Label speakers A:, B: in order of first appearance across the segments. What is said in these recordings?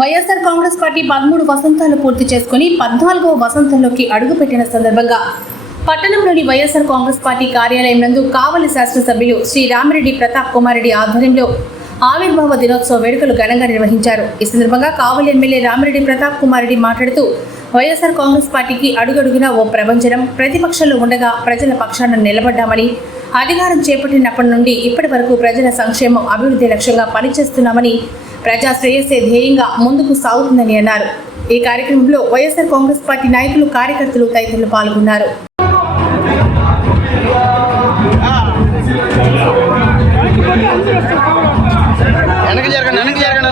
A: YSR Congress party పదమూడు వసంతాలు పూర్తి చేసుకుని పద్నాలుగవ వసంతంలోకి అడుగుపెట్టిన సందర్భంగా పట్టణంలోని వైఎస్ఆర్ కాంగ్రెస్ పార్టీ కార్యాలయం నందు కావలి శాసనసభ్యులు శ్రీ రామిరెడ్డి ప్రతాప్ కుమార్ రెడ్డి ఆధ్వర్యంలో ఆవిర్భావ దినోత్సవ వేడుకలు ఘనంగా నిర్వహించారు. ఈ సందర్భంగా కావలి ఎమ్మెల్యే రామిరెడ్డి ప్రతాప్ కుమార్ రెడ్డి మాట్లాడుతూ వైఎస్ఆర్ కాంగ్రెస్ పార్టీకి అడుగడుగున ఓ ప్రపంచనం ప్రతిపక్షంలో ఉండగా ప్రజల పక్షాన నిలబడ్డామని అధికారం చేపట్టినప్పటి నుండి ఇప్పటి వరకు ప్రజల సంక్షేమం అభివృద్ధి లక్ష్యంగా పనిచేస్తున్నామని ప్రజా శ్రేయస్సే ధ్యేయంగా ముందుకు సాగుతుందని అన్నారు. ఈ కార్యక్రమంలో వైఎస్ఆర్ కాంగ్రెస్ పార్టీ నాయకులు కార్యకర్తలు తదితరులు పాల్గొన్నారు.
B: వెనక జరగండి వెనక జరగండి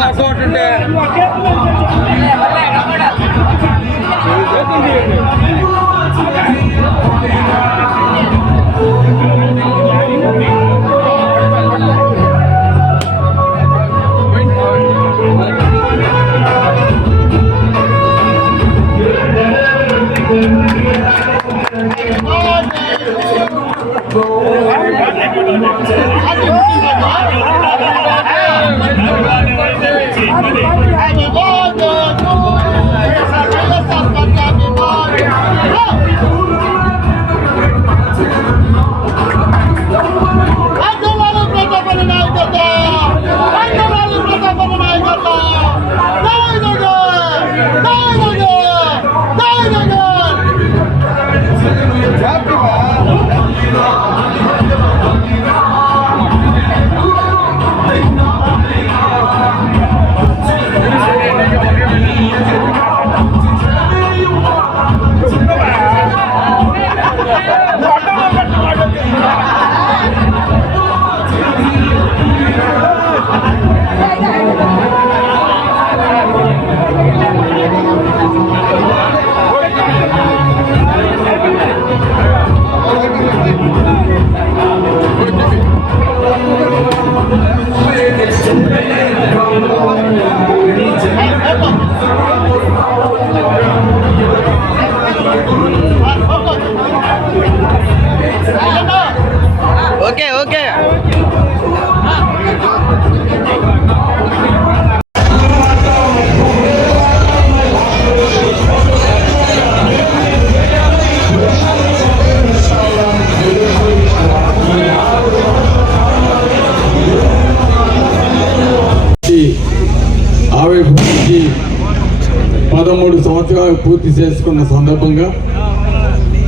C: సంవత్సరాలు పూర్తి చేసుకున్న సందర్భంగా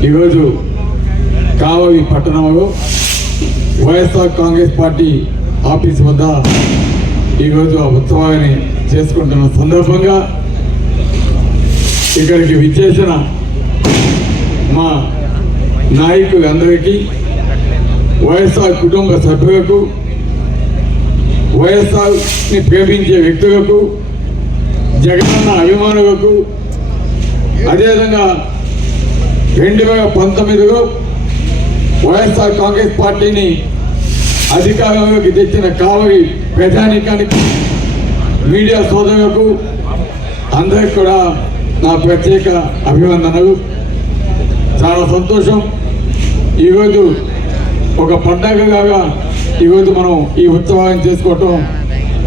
C: ఈరోజు కావలి పట్టణంలో వైఎస్ఆర్ కాంగ్రెస్ పార్టీ ఆఫీస్ వద్ద ఈరోజు ఆ ఉత్సవాన్ని చేసుకుంటున్న సందర్భంగా ఇక్కడికి విచ్చేసిన మా నాయకులందరికీ వైఎస్ఆర్ కుటుంబ సభ్యులకు వైఎస్ఆర్ని ప్రేమించే వ్యక్తులకు జగనన్న అభిమానులకు అదేవిధంగా రెండు వేల పంతొమ్మిదిలో వైఎస్ఆర్ కాంగ్రెస్ పార్టీని అధికారంలోకి తెచ్చిన కావలి ప్రజానికానికి మీడియా సోదరులకు అందరికి కూడా నా ప్రత్యేక అభివందనలు చాలా సంతోషం. ఈరోజు ఒక పండగలాగా ఈరోజు మనం ఈ ఉత్సవాన్ని చేసుకోవటం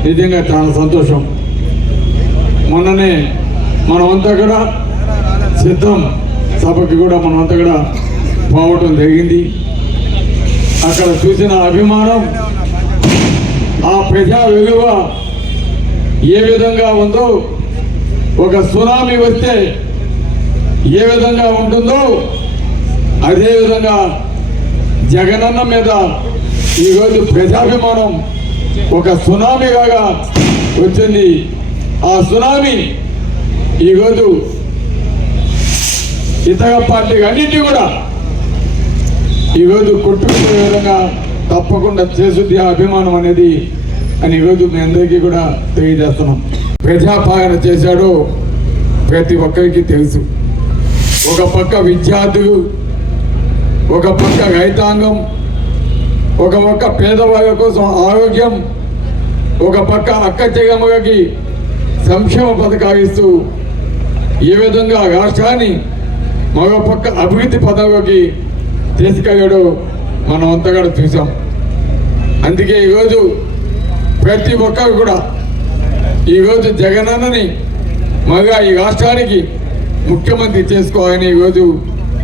C: నిజంగా చాలా సంతోషం. మొన్ననే మనమంతా కూడా సిద్ధం సభకి కూడా మనమంతా కూడా పోవటం జరిగింది. అక్కడ చూసిన అభిమానం ఆ ప్రజా విలువ ఏ విధంగా ఉందో ఒక సునామీ వస్తే ఏ విధంగా ఉంటుందో అదే విధంగా జగనన్న మీద ఈరోజు ప్రజాభిమానం ఒక సునామీగా వచ్చింది. ఆ సునామీ ఈరోజు ఇతర పార్టీ అన్నింటినీ కూడా ఈరోజు కొట్టుకునే విధంగా తప్పకుండా చేసుద్ది ఆ అభిమానం అనేది అని ఈరోజు మీ అందరికీ కూడా తెలియజేస్తున్నాం. ప్రజాపాలన చేశాడో ప్రతి ఒక్కరికి తెలుసు. ఒక పక్క విద్యార్థులు ఒక పక్క రైతాంగం ఒక పక్క పేదవాళ్ళ కోసం ఆరోగ్యం ఒక పక్క అక్క చెగమ్మకి సంక్షేమ పథకాలు ఇస్తూ ఏ విధంగా రాష్ట్రాన్ని మరోపక్క అభివృద్ధి పదంలోకి తీసుకెళ్ళాడో మనం అంతగా చూసాం. అందుకే ఈరోజు ప్రతి ఒక్కరు కూడా ఈరోజు జగనన్నని మగా ఈ రాష్ట్రానికి ముఖ్యమంత్రి చేసుకోవాలని ఈరోజు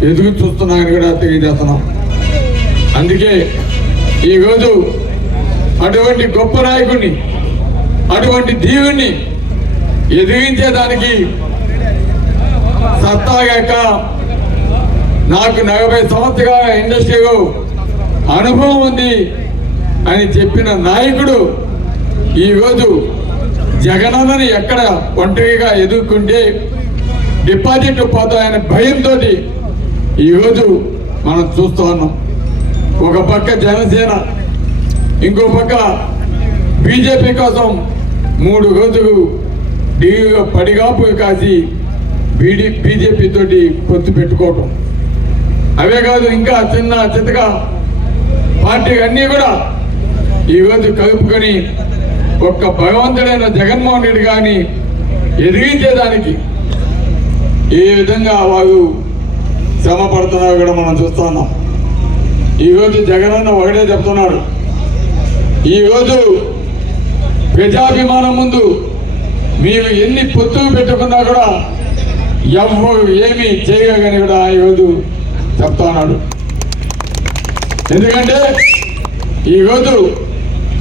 C: ఎదురు చూస్తున్నామని కూడా తెలియజేస్తున్నాం. అందుకే ఈరోజు అటువంటి గొప్ప నాయకుడిని అటువంటి దీవుణ్ణి ఎదిరించేదానికి సత్తాగాక నాకు నలభై సంవత్సరాల ఇండస్ట్రీలో అనుభవం ఉంది అని చెప్పిన నాయకుడు ఈరోజు జగనన్నని ఎక్కడ ఒంటరిగా ఎదుర్కొంటే డిపాజిట్ పోతాయనే భయంతో ఈరోజు మనం చూస్తూ ఉన్నాం. ఒక పక్క జనసేన ఇంకో పక్క బీజేపీ కోసం మూడు రోజులు ఢిల్లీలో పడిగాపు కాసి బీడీ బీజేపీ తోటి పొత్తు పెట్టుకోవటం. అవే కాదు ఇంకా చిన్న చితక పార్టీ అన్నీ కూడా ఈరోజు కలుపుకొని ఒక్క భగవంతుడైన జగన్మోహన్ రెడ్డి గారిని ఎదిగించేదానికి ఏ విధంగా వారు శ్రమ పడుతున్నారో కూడా మనం చూస్తున్నాం ఈరోజు జగనన్న ఒకటే చెప్తున్నాడు. ఈరోజు ప్రజాభిమానం ముందు మీరు ఎన్ని పొత్తులు పెట్టుకున్నా కూడా ఎవరు ఏమి చేయగలని కూడా ఈరోజు చెప్తున్నాడు ఎందుకంటే ఈరోజు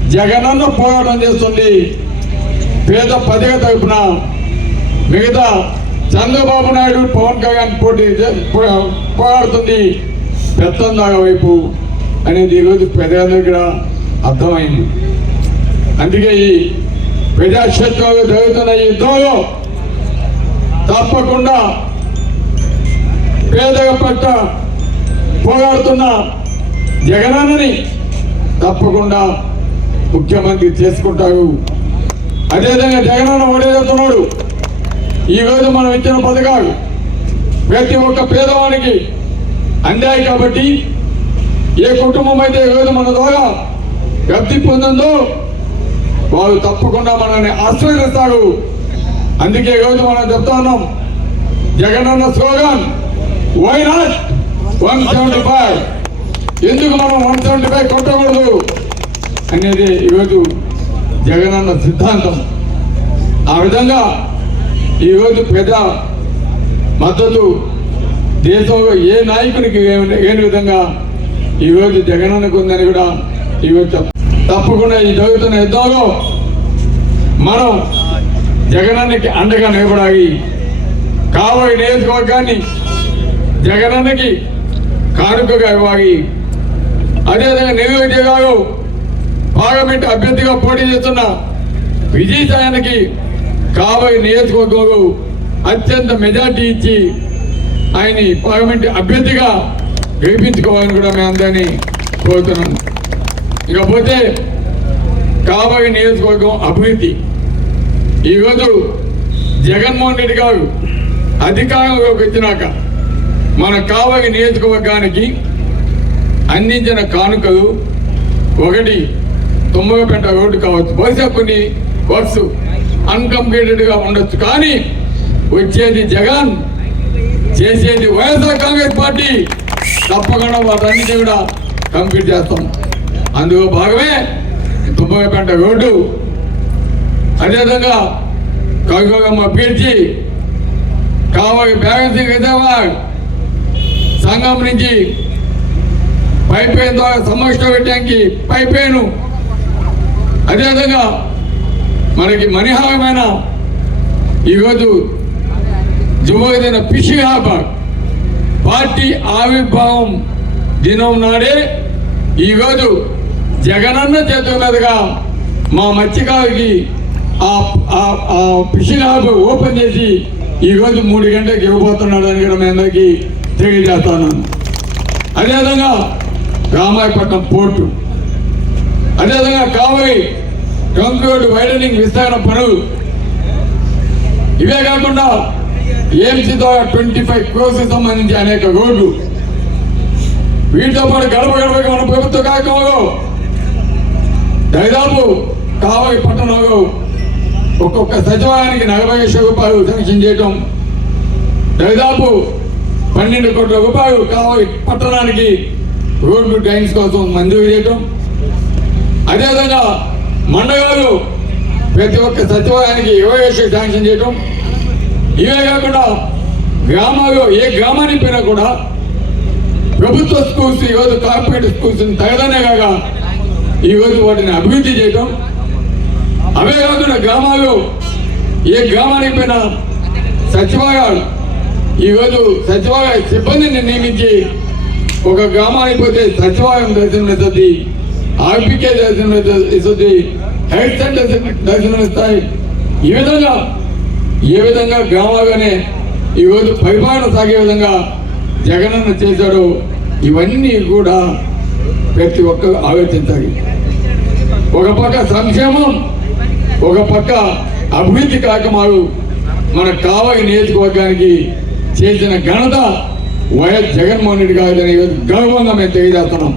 C: జగనన్న పోరాటం చేస్తుంది. పేద పదిక తరపున మిగతా చంద్రబాబు నాయుడు పవన్ కళ్యాణ్ పోటీ పో- పోరాడుతుంది. పెత్తందాగ వైపు అనేది ఈరోజు ప్రజలందరూ కూడా అర్థమైంది. అందుకే ఈ ప్రజాక్షేత్రంలో జరుగుతున్న ఈ యుద్ధంలో తప్పకుండా పేదల పట్ల పోరాడుతున్న. జగనన్నని తప్పకుండా ముఖ్యమంత్రి చేసుకుంటారు. అదేవిధంగా జగనన్న ఒకటే ఈరోజు మనం ఇచ్చిన పథకాలు ప్రతి ఒక్క పేదవానికి అందాయి కాబట్టి ఏ కుటుంబం అయితే ఈరోజు మన ద్వారా లబ్ధి పొందిందో వారు తప్పకుండా మనల్ని ఆశ్రయిస్తారు అందుకే ఈరోజు మనం చెప్తా ఉన్నాం Jagananna slogan why not? One seventy five. ఎందుకు మనం వన్ సెవెంటీ ఫైవ్ కొట్టకూడదు? అనేది ఈరోజు జగనన్న సిద్ధాంతం. ఆ విధంగా ఈరోజు పెద్ద మద్దతు దేశంలో ఏ నాయకునికి ఏ- లేని విధంగా ఈరోజు జగనన్నకు ఉందని కూడా ఈరోజు తప్పకుండా ఈ జరుగుతున్న యుద్ధంలో మనం జగనన్నకి అండగా నిలబడాలి. కాబోయే నియోజకవర్గాన్ని జగనన్నకి కానుకగా ఇవ్వాలి అదేవిధంగా నియోజకవర్గాలు పార్లమెంట్ అభ్యర్థిగా పోటీ చేస్తున్న విజయసాయానికి కావలి నియోజకవర్గంలో అత్యంత మెజార్టీ ఇచ్చి ఆయన్ని పార్లమెంట్ అభ్యర్థిగా గెలిపించుకోవాలని కూడా మేము అందరినీ కోరుతున్నాం. ఇకపోతే కావలి నియోజకవర్గం అభివృద్ధి. ఈరోజు జగన్మోహన్ రెడ్డి గారు అధికారంలోకి వచ్చినాక మన కావలి నియోజకవర్గానికి అందించిన కానుకలు ఒకటి తుమ్మగపెంట రోడ్డు కావచ్చు. బహుశా కొన్ని వర్క్స్ అన్కంప్లీటెడ్గా ఉండొచ్చు. కానీ వచ్చేది జగన్ చేసేది వైఎస్ఆర్ కాంగ్రెస్ పార్టీ. తప్పకుండా వాటన్నిటి కూడా కంప్లీట్ చేస్తాం. అందులో భాగమే తుమ్మగపేట రోడ్డు. అదేవిధంగా కవిగమ్మ పీడ్చి కావలి బ్యాలెన్సింగ్ హైదరాబాద్. సంఘం నుంచి పైప్ ద్వారా సమక్ష పెట్టడానికి పైప్ అదేవిధంగా మనకి మణిహారమైన ఈరోజు జువైన పిషి హార్బర్ పార్టీ ఆవిర్భావం దినం నాడే ఈరోజు జగనన్న చేతున్నదిగా మా మత్స్యకారుకి ఆ ఆ- ఆ ఫిషింగ్ హార్బర్ ఓపెన్ చేసి ఈరోజు మూడు గంటలకు ఇవ్వబోతున్నాడు అని కూడా మీ అందరికీ తెలియజేస్తాను అదేవిధంగా రామాయపట్నం పోర్టు. అదేవిధంగా కావలి ట్రంక్ రోడ్డు వైడనింగ్ విస్తరణ పనులు. ఇవే కాకుండా ఏఎంసీ ద్వారా ట్వంటీ ఫైవ్ క్రోర్స్ సంబంధించి అనేక రోడ్లు. వీటితో పాటు గడప గడపకి మన ప్రభుత్వ కార్యక్రమంలో దాదాపు కావలి పట్టణంలో ఒక్కొక్క సచివాలయానికి నలభై లక్షల రూపాయలు శాంక్షన్ చేయటం. దాదాపు పన్నెండు కోట్ల రూపాయలు కావాలి పట్టణానికి. రోడ్డు డ్రైన్స్ కోసం మంజూరు చేయటం. అదేవిధంగా మండలాలు ప్రతి ఒక్క సచివాలయానికి ఇరవై లక్షలు శాంక్షన్ చేయటం. ఇవే కాకుండా గ్రామాల్లో ఏ గ్రామానికి పోయినా కూడా ప్రభుత్వ స్కూల్స్ ఈరోజు కార్పొరేట్ స్కూల్స్ తగదనే కాక ఈరోజు వాటిని అభివృద్ధి చేయటం. అవే కాకుండా గ్రామాల్లో ఏ గ్రామానికి పోయినా సచివాలయాలు ఈరోజు సచివాలయ సిబ్బందిని నియమించి ఒక గ్రామానికి పోతే సచివాలయం దర్శనం ఇస్తుంది ఆర్పికే దర్శనం ఇస్తుంది హెల్త్ సెంటర్ దర్శనం ఇస్తాయి. ఈ విధంగా ఏ విధంగా గ్రామాలుగానే ఈరోజు పరిపాలన సాగే విధంగా జగనన్న చేశాడు ఇవన్నీ కూడా ప్రతి ఒక్కరు ఆలోచించాలి. ఒక పక్క సంక్షేమం ఒక పక్క అభివృద్ధి కార్యక్రమాలు మన కావాలి నియోజకవర్గానికి చేసిన ఘనత వైఎస్ జగన్మోహన్ రెడ్డి గారు గర్వంగా మేము తెలియజేస్తున్నాం.